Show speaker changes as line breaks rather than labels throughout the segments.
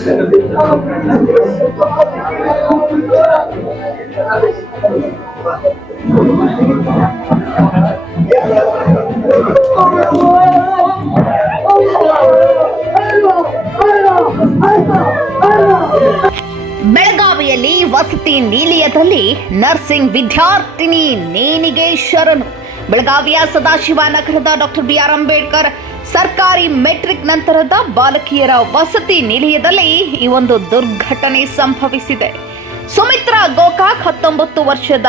Sir. ಬೆಳಗಾವಿಯಲ್ಲಿ ವಸತಿ ನಿಲಯದಲ್ಲಿ ನರ್ಸಿಂಗ್ ವಿದ್ಯಾರ್ಥಿನಿ ನೇನಿಗೆ ಶರಣು. ಬೆಳಗಾವಿಯ ಸದಾಶಿವ ನಗರದ ಡಾಕ್ಟರ್ ಬಿ ಆರ್ ಅಂಬೇಡ್ಕರ್ ಸರ್ಕಾರಿ ಮೆಟ್ರಿಕ್ ನಂತರದ ಬಾಲಕಿಯರ ವಸತಿ ನಿಲಯದಲ್ಲಿ ಈ ಒಂದು ದುರ್ಘಟನೆ ಸಂಭವಿಸಿದೆ. ಸುಮಿತ್ರಾ ಗೋಕಾಕ್ ಹತ್ತೊಂಬತ್ತು ವರ್ಷದ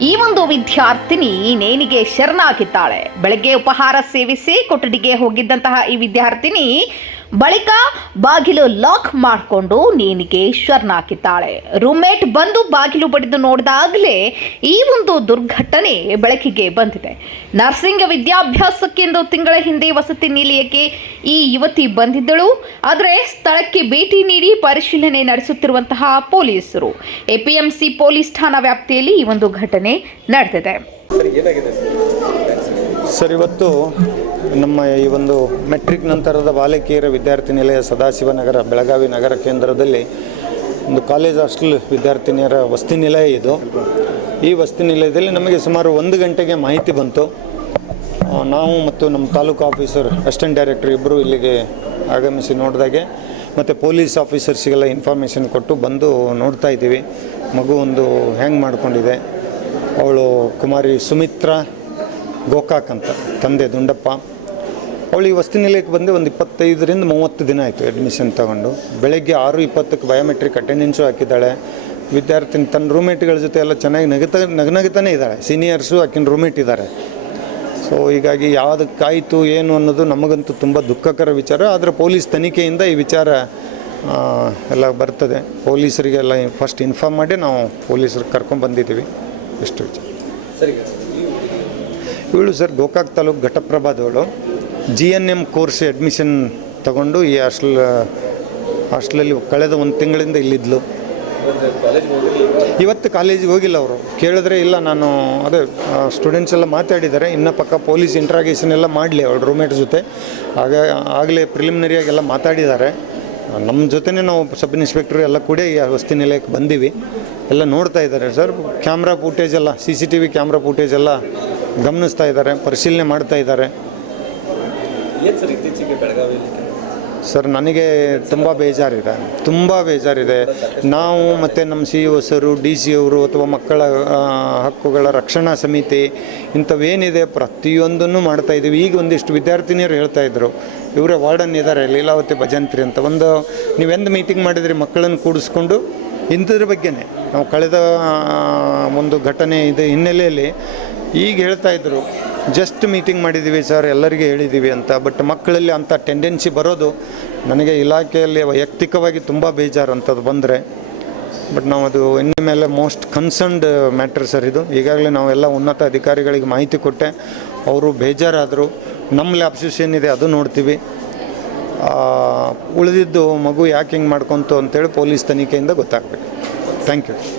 ಈ ಒಂದು ವಿದ್ಯಾರ್ಥಿನಿ ನೇನಿಗೆ ಶರಣಾಗಿದ್ದಾಳೆ. ಬೆಳಗ್ಗೆ ಉಪಹಾರ ಸೇವಿಸಿ ಕೊಠಡಿಗೆ ಹೋಗಿದ್ದಂತಹ ಈ ವಿದ್ಯಾರ್ಥಿನಿ ಬಳಿಕ ಬಾಗಿಲು ಲಾಕ್ ಮಾಡಿಕೊಂಡು ನೀನಿಗೆ ಶರಣಾಕಿದ್ದಾಳೆ ರೂಮ್ಮೇಟ್ ಬಂದು ಬಾಗಿಲು ಬಡಿದು ನೋಡಿದಾಗಲೇ ಈ ಒಂದು ದುರ್ಘಟನೆ ಬೆಳಕಿಗೆ ಬಂದಿದೆ. ನರ್ಸಿಂಗ್ ವಿದ್ಯಾಭ್ಯಾಸಕ್ಕೆಂದು ತಿಂಗಳ ಹಿಂದೆ ವಸತಿ ನಿಲಯಕ್ಕೆ ಈ ಯುವತಿ ಬಂದಿದ್ದಳು. ಆದರೆ ಸ್ಥಳಕ್ಕೆ ಭೇಟಿ ನೀಡಿ ಪರಿಶೀಲನೆ ನಡೆಸುತ್ತಿರುವಂತಹ ಪೊಲೀಸರು. ಎಪಿಎಂಸಿ ಪೊಲೀಸ್ ಠಾಣಾ ವ್ಯಾಪ್ತಿಯಲ್ಲಿ ಈ ಒಂದು ಘಟನೆ ನಡೆದಿದೆ.
ಸರ್, ಇವತ್ತು ನಮ್ಮ ಈ ಒಂದು ಮೆಟ್ರಿಕ್ ನಂತರದ ಬಾಲಕಿಯರ ವಿದ್ಯಾರ್ಥಿ ನಿಲಯ ಸದಾಶಿವನಗರ, ಬೆಳಗಾವಿ ನಗರ ಕೇಂದ್ರದಲ್ಲಿ ಒಂದು ಕಾಲೇಜ್ ಹಾಸ್ಟೆಲ್ ವಿದ್ಯಾರ್ಥಿನಿಯರ ವಸತಿ ನಿಲಯ ಇದು. ಈ ವಸತಿ ನಿಲಯದಲ್ಲಿ ನಮಗೆ ಸುಮಾರು ಒಂದು ಗಂಟೆಗೆ ಮಾಹಿತಿ ಬಂತು. ನಾವು ಮತ್ತು ನಮ್ಮ ತಾಲೂಕು ಆಫೀಸರ್ ಅಸಿಸ್ಟೆಂಟ್ ಡೈರೆಕ್ಟರ್ ಇಬ್ಬರು ಇಲ್ಲಿಗೆ ಆಗಮಿಸಿ ನೋಡಿದಾಗೆ ಮತ್ತು ಪೊಲೀಸ್ ಆಫೀಸರ್ಸಿಗೆಲ್ಲ ಇನ್ಫಾರ್ಮೇಷನ್ ಕೊಟ್ಟು ಬಂದು ನೋಡ್ತಾ ಇದ್ದೀವಿ. ಮಗು ಒಂದು ಹ್ಯಾಂಗ್ ಮಾಡಿಕೊಂಡಿದೆ. ಅವಳು ಕುಮಾರಿ ಸುಮಿತ್ರಾ. ಗೋಕಾಕ್ ಅಂತ, ತಂದೆ ದುಂಡಪ್ಪ. ಅವಳು ಈ ವಸ್ತು ನಿಲಯಕ್ಕೆ ಬಂದು ಒಂದು ಇಪ್ಪತ್ತೈದರಿಂದ ಮೂವತ್ತು ದಿನ ಆಯಿತು ಅಡ್ಮಿಷನ್ ತಗೊಂಡು. ಬೆಳಗ್ಗೆ ಆರು ಇಪ್ಪತ್ತಕ್ಕೆ ಬಯೋಮೆಟ್ರಿಕ್ ಅಟೆಂಡೆನ್ಸು ಹಾಕಿದ್ದಾಳೆ. ವಿದ್ಯಾರ್ಥಿನಿ ತನ್ನ ರೂಮೇಟ್ಗಳ ಜೊತೆ ಎಲ್ಲ ಚೆನ್ನಾಗಿ ನಗತ ನಗನಗತಾನೇ ಇದ್ದಾಳೆ. ಸೀನಿಯರ್ಸು ಆಕಿನ ರೂಮೇಟ್ ಇದ್ದಾರೆ. ಸೊ ಹೀಗಾಗಿ ಯಾವುದಕ್ಕಾಯಿತು, ಏನು ಅನ್ನೋದು ನಮಗಂತೂ ತುಂಬ ದುಃಖಕರ ವಿಚಾರ. ಆದರೆ ಪೊಲೀಸ್ ತನಿಖೆಯಿಂದ ಈ ವಿಚಾರ ಎಲ್ಲ ಬರ್ತದೆ. ಪೊಲೀಸರಿಗೆಲ್ಲ ಫಸ್ಟ್ ಇನ್ಫಾರ್ಮ್ ಮಾಡಿ ನಾವು ಪೊಲೀಸರಿಗೆ ಕರ್ಕೊಂಡ್ಬಂದಿದ್ದೀವಿ ಎಷ್ಟು ವಿಚಾರ. ಇವಳು sir Gokak taluk ಘಟಪ್ರಭಾದವಳು. G N M course admission ತಗೊಂಡು ಈ ಹಾಸ್ಟೆಲ್, ಹಾಸ್ಟೆಲಲ್ಲಿ ಕಳೆದ ಒಂದು ತಿಂಗಳಿಂದ ಇಲ್ಲಿದ್ಲು. ಇವತ್ತು ಕಾಲೇಜಿಗೆ ಹೋಗಿಲ್ಲ ಅವರು. ಕೇಳಿದ್ರೆ ಇಲ್ಲ, ನಾನು ಅದೇ ಸ್ಟೂಡೆಂಟ್ಸ್ ಎಲ್ಲ ಮಾತಾಡಿದ್ದಾರೆ. ಇನ್ನು ಪಕ್ಕ ಪೊಲೀಸ್ ಇಂಟ್ರಾಗೇಷನ್ ಎಲ್ಲ ಮಾಡಲಿ ಅವಳು ರೂಮೇಟ್ ಜೊತೆ. ಆಗ, ಆಗಲೇ ಪ್ರಿಲಿಮಿನರಿಯಾಗಿ ಎಲ್ಲ ಮಾತಾಡಿದ್ದಾರೆ. ನಮ್ಮ ಜೊತೆನೇ ನಾವು ಸಬ್ ಇನ್ಸ್ಪೆಕ್ಟ್ರು ಎಲ್ಲ ಕೂಡ ಈ ವಸ್ತಿ ನಿಲಯಕ್ಕೆ ಬಂದೀವಿ. ಎಲ್ಲ ನೋಡ್ತಾ ಇದ್ದಾರೆ ಸರ್. ಕ್ಯಾಮ್ರಾ ಫೂಟೇಜ್ ಎಲ್ಲ C C T V camera footage ಎಲ್ಲ ಗಮನಿಸ್ತಾ ಇದ್ದಾರೆ ಪರಿಶೀಲನೆ ಮಾಡ್ತಾ ಇದ್ದಾರೆ.
ಏನು ಸರ್ ಇತ್ತೀಚೆಗೆ ಬೆಳಗಾವಿಯಲ್ಲಿ
ಸರ್ ನನಗೆ ತುಂಬ ಬೇಜಾರಿದೆ ತುಂಬ ಬೇಜಾರಿದೆ. ನಾವು ಮತ್ತು ನಮ್ಮ ಸಿ ಇ ಸರು ಡಿ ಸಿ ಅವರು ಅಥವಾ ಮಕ್ಕಳ ಹಕ್ಕುಗಳ ರಕ್ಷಣಾ ಸಮಿತಿ ಇಂಥವೇನಿದೆ ಪ್ರತಿಯೊಂದನ್ನು ಮಾಡ್ತಾ ಇದ್ದೀವಿ. ಈಗ ಒಂದಿಷ್ಟು ವಿದ್ಯಾರ್ಥಿನಿಯರು ಹೇಳ್ತಾ ಇದ್ರು ಇವರೇ ವಾರ್ಡನ್ ಇದ್ದಾರೆ ಲೀಲಾವತಿ ಭಜಂತ್ರಿ ಅಂತ. ಒಂದು ನೀವೆಂದು ಮೀಟಿಂಗ್ ಮಾಡಿದ್ರಿ ಮಕ್ಕಳನ್ನು ಕೂಡಿಸ್ಕೊಂಡು? ಇಂಥದ್ರ ಬಗ್ಗೆನೇ. ನಾವು ಕಳೆದ ಒಂದು ಘಟನೆ ಇದೆ ಹಿನ್ನೆಲೆಯಲ್ಲಿ ಈಗ ಹೇಳ್ತಾ ಇದ್ರು ಜಸ್ಟ್ ಮೀಟಿಂಗ್ ಮಾಡಿದ್ದೀವಿ ಸರ್ ಎಲ್ಲರಿಗೆ ಹೇಳಿದ್ದೀವಿ ಅಂತ. ಬಟ್ ಮಕ್ಕಳಲ್ಲಿ ಅಂಥ ಟೆಂಡೆನ್ಸಿ ಬರೋದು ನನಗೆ ಇಲಾಖೆಯಲ್ಲಿ ವೈಯಕ್ತಿಕವಾಗಿ ತುಂಬ ಬೇಜಾರು ಅಂಥದ್ದು ಬಂದರೆ. ಬಟ್ ನಾವು ಅದು ಇನ್ನು ಮೇಲೆ ಮೋಸ್ಟ್ ಕನ್ಸರ್ನ್ಡ್ ಮ್ಯಾಟ್ರ್ ಸರ್ ಇದು. ಈಗಾಗಲೇ ನಾವೆಲ್ಲ ಉನ್ನತ ಅಧಿಕಾರಿಗಳಿಗೆ ಮಾಹಿತಿ ಕೊಟ್ಟೆ. ಅವರು ಬೇಜಾರಾದರು. ನಮ್ಮ ಲ್ಯಾಬ್ಸಸ್ ಏನಿದೆ ಅದು ನೋಡ್ತೀವಿ. ಉಳಿದಿದ್ದು ಮಗು ಯಾಕೆ ಹಿಂಗೆ ಮಾಡ್ಕೊತು ಅಂತೇಳಿ ಪೊಲೀಸ್ ತನಿಖೆಯಿಂದ ಗೊತ್ತಾಗಬೇಕು. Thank you